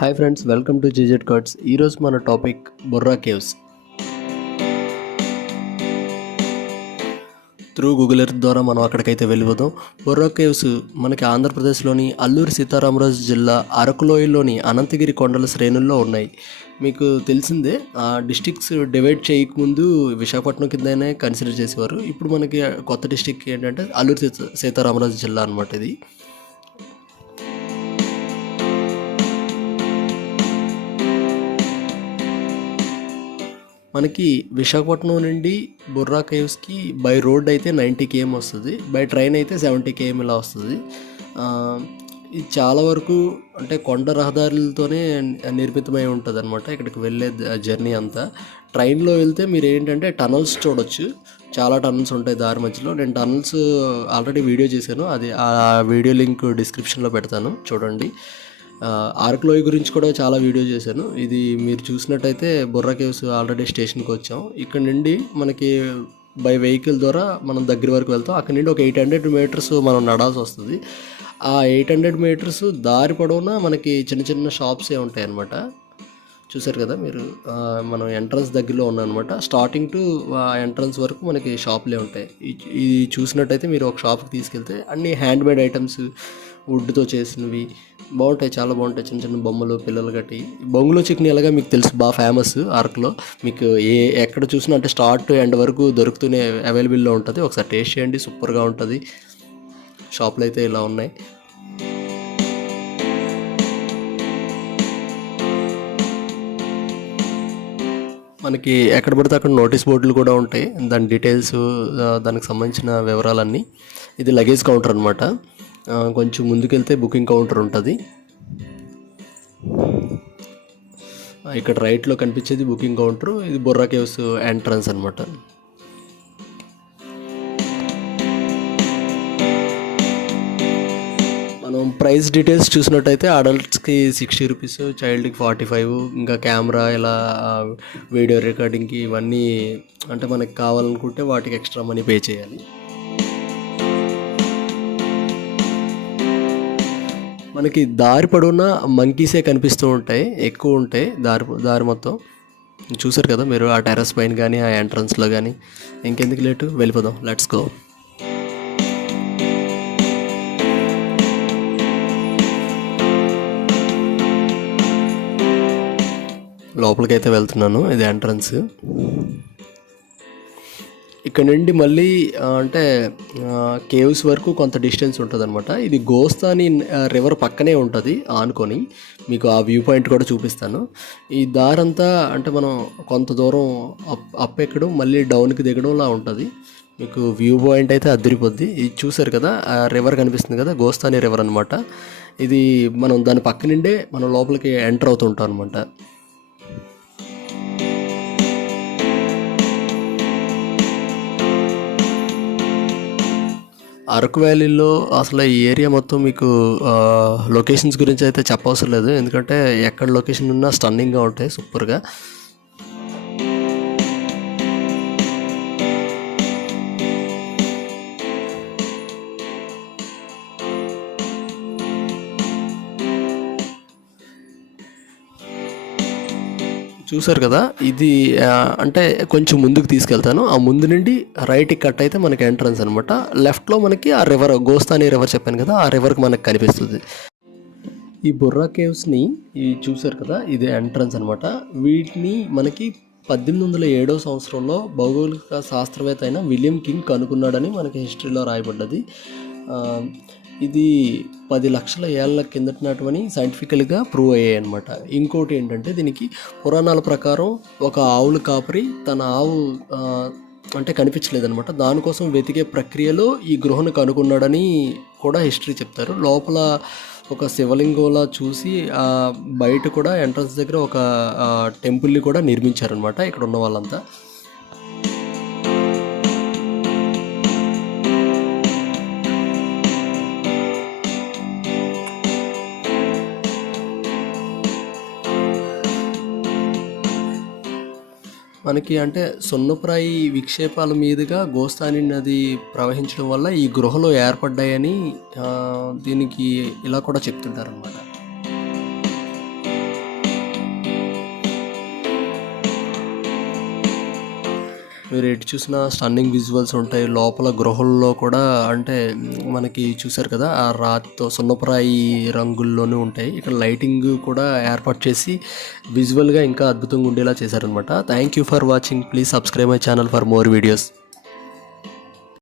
Hi friends, welcome to GZ cuts. ఈరోజు మన topic Borra caves. Through Google earth ద్వారా మనం అక్కడికైతే వెళ్ళిపోదాం. బొర్రా కేవ్స్ మనకి ఆంధ్రప్రదేశ్లోని అల్లూరి సీతారామరాజు జిల్లా అరకులోయలోని అనంతగిరి కొండల శ్రేణుల్లో ఉన్నాయి. మీకు తెలిసిందే, డిస్టిక్స్ డివైడ్ చేయకముందు విశాఖపట్నం కిందనే కన్సిడర్ చేసేవారు. ఇప్పుడు మనకి కొత్త డిస్టిక్ ఏంటంటే అల్లూరి సీతారామరాజు జిల్లా అనమాట. ఇది మనకి విశాఖపట్నం నుండి బొర్రా కేవ్స్కి బై రోడ్ అయితే 90 km వస్తుంది, బై ట్రైన్ అయితే 70 km ఇలా వస్తుంది. ఇది చాలా వరకు అంటే కొండ రహదారులతోనే నిర్మితమై ఉంటుంది అనమాట. ఇక్కడికి వెళ్ళే జర్నీ అంతా ట్రైన్లో వెళ్తే మీరు ఏంటంటే టనల్స్ చూడొచ్చు. చాలా టనల్స్ ఉంటాయి దారి మధ్యలో. నేను టనల్స్ ఆల్రెడీ వీడియో చేశాను, అది ఆ వీడియో లింక్ డిస్క్రిప్షన్లో పెడతాను, చూడండి. అరకులోయ గురించి కూడా చాలా వీడియో చేశాను. ఇది మీరు చూసినట్టయితే బొర్రా కేవ్స్ ఆల్రెడీ స్టేషన్కి వచ్చాం. ఇక్కడ నుండి మనకి బై వెహికల్ ద్వారా మనం దగ్గర వరకు వెళ్తాం. అక్కడ నుండి ఒక 800 meters మనం నడాల్సి వస్తుంది. ఆ 800 meters దారి పొడవునా మనకి చిన్న చిన్న షాప్సే ఉంటాయి అన్నమాట. చూసారు కదా మీరు, మనం ఎంట్రన్స్ దగ్గరలో ఉన్నామన్నమాట. స్టార్టింగ్ టు ఎంట్రన్స్ వరకు మనకి షాపులే ఉంటాయి. ఇది చూసినట్టయితే మీరు ఒక షాప్కి తీసుకెళ్తే అన్ని హ్యాండ్మేడ్ ఐటమ్స్, వుడ్తో చేసినవి బాగుంటాయి, చాలా బాగుంటాయి. చిన్న చిన్న బొమ్మలు, పిల్లలు గట్టి. బొంగులో చికెన్ ఎలాగా మీకు తెలుసు, బాగా ఫేమస్ అరకులో. మీకు ఎక్కడ చూసినా అంటే స్టార్ట్ టు ఎండ్ వరకు దొరుకుతూనే అవైలబుల్లో ఉంటుంది. ఒకసారి టేస్ట్ చేయండి, సూపర్గా ఉంటుంది. షాపులు అయితే ఇలా ఉన్నాయి. మనకి ఎక్కడ పడితే అక్కడ నోటీస్ బోర్డులు కూడా ఉంటాయి, దాని డీటెయిల్స్, దానికి సంబంధించిన వివరాలన్నీ. ఇది లగేజ్ కౌంటర్ అనమాట. కొంచెం ముందుకెళ్తే బుకింగ్ కౌంటర్ ఉంటుంది. ఇక్కడ రైట్లో కనిపించేది బుకింగ్ కౌంటర్. ఇది బొర్రా కేవ్స్ ఎంట్రన్స్ అనమాట. మనం ప్రైస్ డీటెయిల్స్ చూసినట్టయితే అడల్ట్స్కి 60 రూపీస్, చైల్డ్కి 45, ఇంకా కెమెరా ఇలా వీడియో రికార్డింగ్కి ఇవన్నీ అంటే మనకి కావాలనుకుంటే వాటికి ఎక్స్ట్రా మనీ పే చేయాలి. మనకి దారి పొడవునా మంకీసే కనిపిస్తూ ఉంటాయి, ఎక్కువ ఉంటాయి దారి మొత్తం. చూసారు కదా మీరు, ఆ టెర్రస్ పైన కానీ ఆ ఎంట్రన్స్లో కానీ. ఇంకెందుకు లేటు, వెళ్ళిపోదాం, లెట్స్ గో. లోపలికైతే వెళ్తున్నాను, ఇది ఎంట్రన్స్. ఇక్కడ నుండి మళ్ళీ అంటే కేవ్స్ వరకు కొంత డిస్టెన్స్ ఉంటుంది అనమాట. ఇది గోస్తాని రివర్ పక్కనే ఉంటుంది ఆనుకొని. మీకు ఆ వ్యూ పాయింట్ కూడా చూపిస్తాను. ఈ దారంతా అంటే మనం కొంత దూరం అప్ ఎక్కడం, మళ్ళీ డౌన్కి దిగడంలా ఉంటుంది. మీకు వ్యూ పాయింట్ అయితే అదిరిపోద్ది. ఇది చూసారు కదా, ఆ రివర్ కనిపిస్తుంది కదా, గోస్తాని రివర్ అనమాట. ఇది మనం దాని పక్క నుండే మనం లోపలికి ఎంటర్ అవుతుంటాం అనమాట. అరకు వ్యాలీలో అసలు ఈ ఏరియా మొత్తం మీకు లొకేషన్స్ గురించి అయితే చెప్పవసరం లేదు, ఎందుకంటే ఎక్కడ లొకేషన్ ఉన్నా స్టన్నింగ్గా ఉంటాయి, సూపర్గా. చూసారు కదా, ఇది అంటే కొంచెం ముందుకు తీసుకెళ్తాను. ఆ ముందు నుండి రైట్కి కట్ అయితే మనకి ఎంట్రన్స్ అనమాట. లెఫ్ట్లో మనకి ఆ రివర్, గోస్తాని రివర్ చెప్పాను కదా, ఆ రివర్కి మనకు కనిపిస్తుంది. ఈ బొర్రా కేవ్స్ని చూసారు కదా, ఇది ఎంట్రన్స్ అనమాట. వీటిని మనకి 1807వ సంవత్సరంలో భౌగోళిక శాస్త్రవేత్త అయిన విలియం కింగ్ కనుక్కున్నాడని మనకి హిస్టరీలో రాయబడ్డది. ఇది 10 లక్షల ఏళ్ళ కిందట నాటమని సైంటిఫికల్గా ప్రూవ్ అయ్యాయి అనమాట. ఇంకోటి ఏంటంటే, దీనికి పురాణాల ప్రకారం ఒక ఆవుల కాపరి తన ఆవు అంటే కనిపించలేదనమాట. దానికోసం వెతికే ప్రక్రియలో ఈ గృహను కనుక్కున్నాడని కూడా హిస్టరీ చెప్తారు. లోపల ఒక శివలింగంలా చూసి బయట కూడా ఎంట్రన్స్ దగ్గర ఒక టెంపుల్ని కూడా నిర్మించారనమాట ఇక్కడ ఉన్న వాళ్ళంతా. మనకి అంటే సున్నప్రాయి విక్షేపాల మీదుగా గోస్తాని నది ప్రవహించడం వల్ల ఈ గృహలో ఏర్పడ్డాయని దీనికి ఇలా కూడా చెప్తుంటారనమాట. మీరు ఎటు చూసినా స్టన్నింగ్ విజువల్స్ ఉంటాయి. లోపల గృహల్లో కూడా అంటే మనకి చూసారు కదా, ఆ రాతితో సున్నపురాయి రంగుల్లోనే ఉంటాయి. ఇక్కడ లైటింగ్ కూడా ఏర్పాటు చేసి విజువల్గా ఇంకా అద్భుతంగా ఉండేలా చేశారనమాట. Thank you for watching. Please subscribe my channel for more videos.